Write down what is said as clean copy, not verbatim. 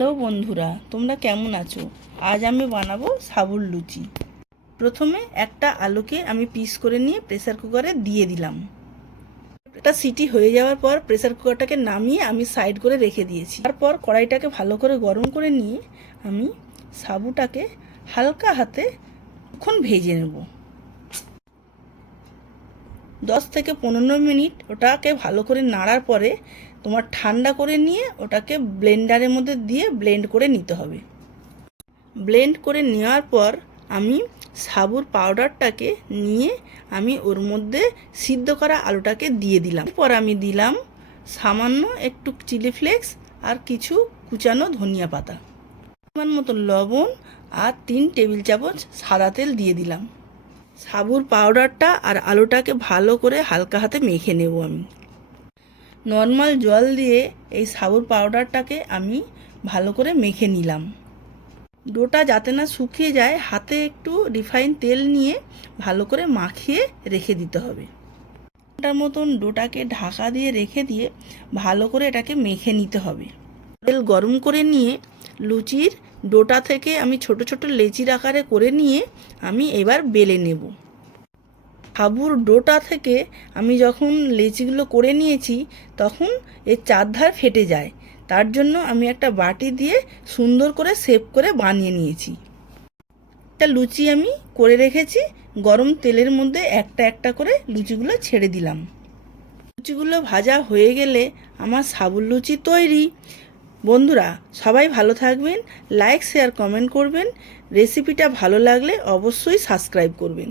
Hello বন্ধুরা, তোমরা কেমন আছো? আজ আমি বানাবো সাবুর লুচি। প্রথমে একটা আলুকে আমি পিস করে নিয়ে প্রেসার কুকারে দিয়ে দিলাম। একটা সিটি হয়ে যাওয়ার পর প্রেসার কুকারটাকে নামিয়ে আমি সাইড করে রেখে দিয়েছি। তারপর কড়াইটাকে ভালো করে গরম করে নিয়ে আমি সাবুটাকে হালকা হাতে কিছুক্ষণ ভেজে নেব। 10 থেকে 15 মিনিট ওটাকে ভালো করে নাড়ার পরে তোমার ঠান্ডা করে নিয়ে ওটাকে ব্লেন্ডারের মধ্যে দিয়ে ব্লেন্ড করে নিতে হবে। ব্লেন্ড করে নেওয়ার পর আমি সাবুর পাউডারটাকে নিয়ে আমি ওর মধ্যে সিদ্ধ করা আলুটাকে দিয়ে দিলাম। এরপর আমি দিলাম সামান্য একটু চিলি ফ্লেক্স আর কিছু কুচানো ধনিয়া পাতা, পরিমাণ মতো লবণ আর 3 টেবিল চামচ সাদা তেল দিয়ে দিলাম। সাবুর পাউডারটা আর আলুটাকে ভালো করে হালকা হাতে মেখে নেব। আমি নর্মাল জল দিয়ে এই সাবুর পাউডারটাকে আমি ভালো করে মেখে নিলাম। ডোটা যাতে না শুকিয়ে যায়, হাতে একটু রিফাইন তেল নিয়ে ভালো করে মাখিয়ে রেখে দিতে হবে। ঘন্টার মতন ডোটাকে ঢাকা দিয়ে রেখে দিয়ে ভালো করে এটাকে মেখে নিতে হবে। তেল গরম করে নিয়ে লুচির ডোটা থেকে আমি ছোট ছোট লেচির আকারে করে নিয়ে আমি এবার বেলে নেব। সাবুর ডোটা থেকে আমি যখন লেচিগুলো করে নিয়েছি তখন এর চারধার ফেটে যায়, তার জন্য আমি একটা বাটি দিয়ে সুন্দর করে শেপ করে বানিয়ে নিয়েছি। একটা লুচি আমি করে রেখেছি, গরম তেলের মধ্যে একটা একটা করে লুচিগুলো ছেড়ে দিলাম। লুচিগুলো ভাজা হয়ে গেলে আমার সাবুর লুচি তৈরি। বন্ধুরা, সবাই ভালো থাকবেন, লাইক শেয়ার কমেন্ট করবেন। রেসিপিটা ভালো লাগলে অবশ্যই সাবস্ক্রাইব করবেন।